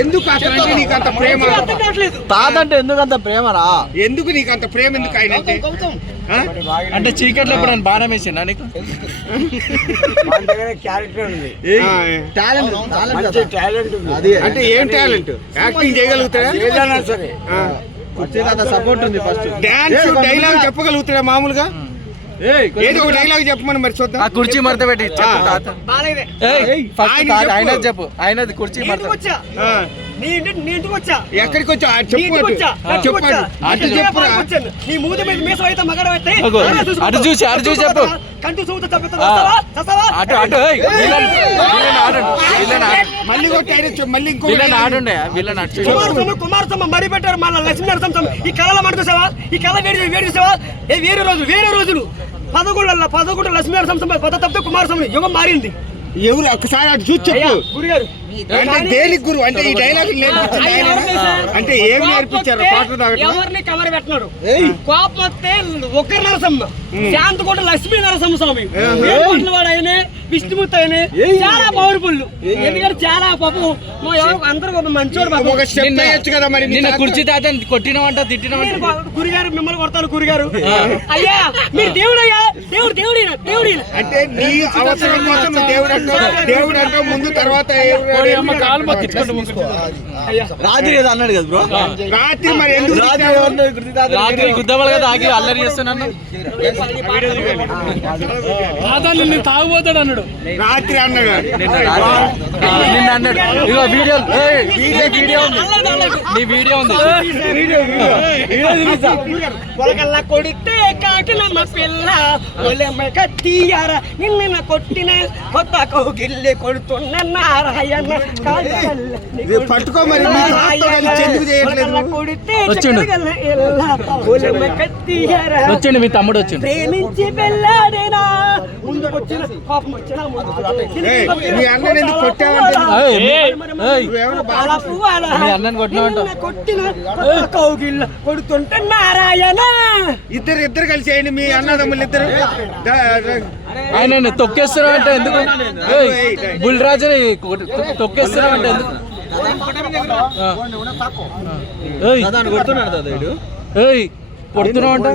ఎందుకు అతనంటే నీకు అంత ప్రేమ? తాత అంటే ఎందుకు అంత ప్రేమరా? ఎందుకు నీకు అంత ప్రేమ? ఎందుకు ఆయన అంటే చీకట్లో ఎప్పుడు బాణం వేసిండా నీకు? అంటే ఏం టాలెంట్? యాక్టింగ్ చేయగలుగుతాడా? సరే సపోర్ట్ ఉంది. ఫస్ట్ డాన్స్ డైలాగ్ చెప్పగలుగుతాడా మామూలుగా? ఏదో ఒక డైలాగ్ చెప్పమని మరి చూద్దాం. కుర్చీ మడత పెట్టి ఆయన చెప్పు. ఆయన కుర్చీ మడత ఎక్కడికి వచ్చా చెప్పు. అటు చూసి చెప్పు. అటు అటు మళ్ళీ మళ్ళీ ఇంకో ఆడుండే వీళ్ళని కుమారస్వామి మరి పెట్టారు. మళ్ళీ లక్ష్మీ నరసింహ ఈ కళలో మాట చూసావా? ఈ కళ వేడి చూసావా? వేరే రోజులు 11 లక్ష్మీ నరసింహ పద తప్పితే కుమారస్వామి యుగం మారింది. ఎవరు ఒక్కసారి అటు చూసి చెప్పు. గురుగారు అంటే దేనికి గురువు? అంటే ఈ డైలాగ్ అంటే ఏం నేర్పించారు? ఎవరిని కవర్ పెట్టినాడు? కోపం వస్తే ఒకరి నరసింహ, శాంతకోట లక్ష్మీ నరసింహ స్వామి, వాడు ఆయన విష్ణుమూర్తి ఆయన చాలా పవర్ఫుల్. ఎందుకంటే చాలా పాపం అందరూ మంచోడు. కదా మరి నిన్న కుర్చీ తాత కొట్టినవంట తిట్టినవంట. గురుగారు మిమ్మల్ని కొడతాను. గురుగారు అయ్యా మీరు దేవుడు, అయ్యా దేవుడు అంటే నీ అవసరం కోసం దేవుడు అంటూ ముందు తర్వాత రాత్రి ఏదో అన్నాడు కదా బ్రో. రాత్రి మరి ఎందుకు రాత్రి గుద్దవలుగా తాగి అల్లరి చేస్తున్నాను. తాగుపోతాడు అన్నాడు. రాత్రి అన్నాడు. నిన్న అన్నాడు. ఇగో వీడియో ఉంది. నీ వీడియో ఉంది. కొడితే కాకినమ్మ పిల్ల కట్టియారా నిన్న కొట్టిన కొత్త కోగిల్లే కొడుతున్న నారాయణ పట్టుకో మరి. వచ్చిండు మీ తమ్ముడు వచ్చిండు. ప్రేమించి వెళ్ళాడేనా ముందుకు వచ్చిన పాపం వచ్చిన మీ అన్నని ఎందుకు కొట్టావంటే? మీ అన్నని కొట్టినావంట. కొట్టిన కౌగిల్ల కొడుతుంటే నారాయణ. ఇద్దరు కలిసి చేయండి మీ అన్నదమ్ములు ఇద్దరు. ఆయన తొక్కేస్తున్నావు అంటే ఎందుకు? బుల్రాజుని తొక్కేస్తున్నావు అంటే ఎందుకు? కొడుతున్నావు అంటే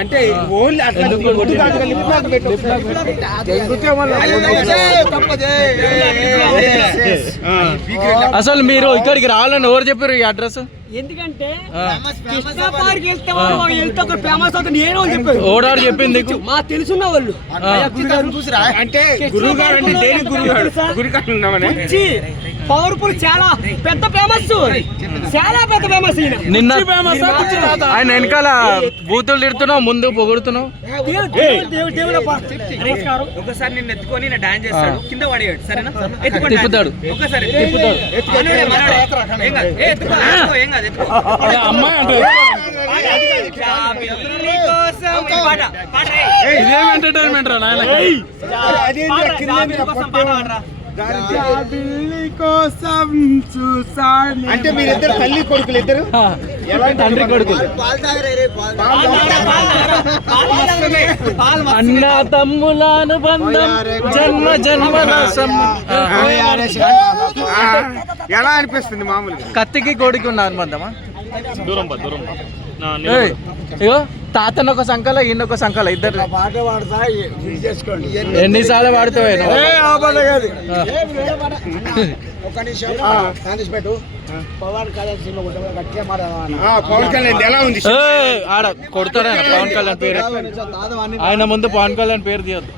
అంటే ఓన్లీ అసలు మీరు ఇక్కడికి రావాలని ఎవరు చెప్పారు ఈ అడ్రస్? ఎందుకంటే కృష్ణా పార్క్ వెళ్తే ఒక ఫేమస్ అవుతుంది. నేను చెప్పాను. ఓడాడు చెప్పింది మా తెలుసున్న వాళ్ళు. అంటే గురువు గారు అంటే దేనికి గురువు గారు? పవర్ఫుల్ చాలా పెద్ద ఫేమస్. చాలా పెద్ద ఫేమస్. నిన్న ఆయన వెనకాల బూతులు తిడుతున్నావు, ముందు పొగుడుతున్నావు. ఒకసారి నిన్ను ఎత్తుకొని డాన్స్ చేస్తాడు, కింద పడేయాడు. సరేనా? తిప్పుతాడు. ఒకసారి ఇదేం ఎంటర్టైన్మెంట్ రా నాయన. అంటే మీరిద్దరు తల్లి కొడుకులు ఇద్దరు తండ్రి కొడుకులు అన్న తమ్ముల అనుబంధం జన్మ జన్మల ఎలా అనిపిస్తుంది మామూలుగా? కత్తికి కోడికి ఉన్న అనుబంధమా? ఇగో తాతను ఒక సంకల ఈయనొక సంకల ఇద్దరు. ఎన్నిసార్లు పాడుతావు? పవన్ కళ్యాణ్ ఎలా ఉంది? ఆడ కొడతాడు ఆయన. పవన్ కళ్యాణ్ పేరు ఆయన ముందు పవన్ కళ్యాణ్ పేరు తీయద్దు.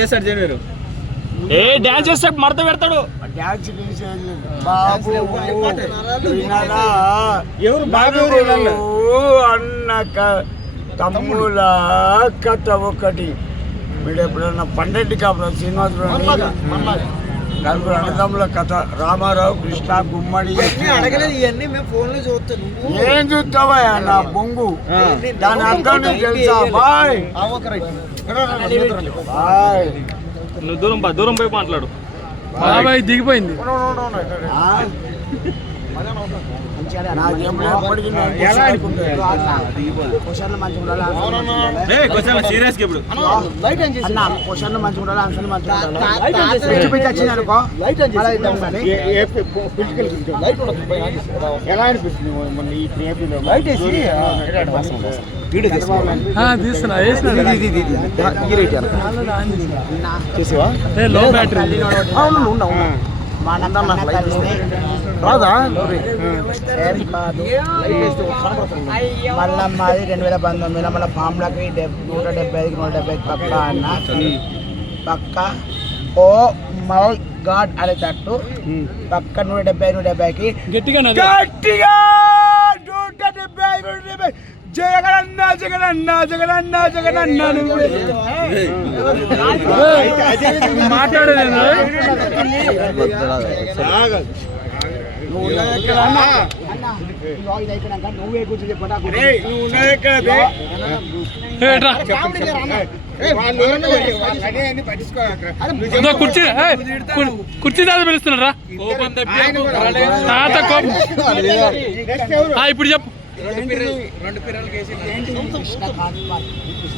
చేస్తాడు జనరు. ఏ డాన్స్ చేస్తాడు, మడత పెడతాడు. ఎవరు బాబు అన్న తమ్ముల కథ ఒకటి. మీరు ఎప్పుడన్నా పండెట్టి కాపురం శ్రీనివాసరావు నలుగురు అన్నదమ్ముల కథ రామారావు కృష్ణ గుమ్మడి అడగలేదు ఇవన్నీ మేము ఫోన్ లో చూస్తాను ఏం చూస్తావా నా బొంగు దాని అర్థం నీకు తెలుసా బాయ్ బాయ్ నువ్వు దూరం పోయి మాట్లాడు. బాబాయ్ దిగిపోయింది. నాకు ఎప్పటికీ సీరియస్ ఇప్పుడు క్వశ్చన్లు మంచిగా ఉండాలి ఆన్సర్లు మంచిగా ఉండాలి అనుకో ఎలా అనిపిస్తుంది ఈ లో బ్యాటరీ మా రాదా మళ్ళా మాది 2019 మళ్ళీ ఫామ్లకి 175 175 పక్క అన్న పక్క ఓ మై గాడ్ అనేటట్టు పక్క 170 గట్టిగా 170 జగనన్న జగనన్న జగనన్న జగనన్న మాట్లాడలేదు. నువ్వే కూర్చో చెప్పండి కుర్చీ దాదా పిలుస్తున్నారా? ఇప్పుడు చెప్పు.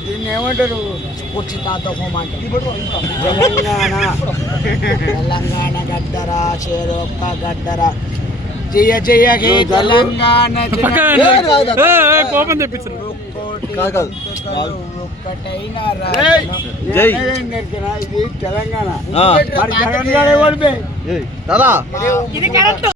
దీన్ని ఏమంటారు కుర్చీ తాత హోమ్ అంటారు. తెలంగాణ గడ్డరా చేరొక్క గడ్డరా జయ జయ హే తెలంగాణ కోపం తెప్పించారు. ఒక్కటైన జై. ఇది తెలంగాణ మరి తెలంగాణ ఇది కరెక్ట్.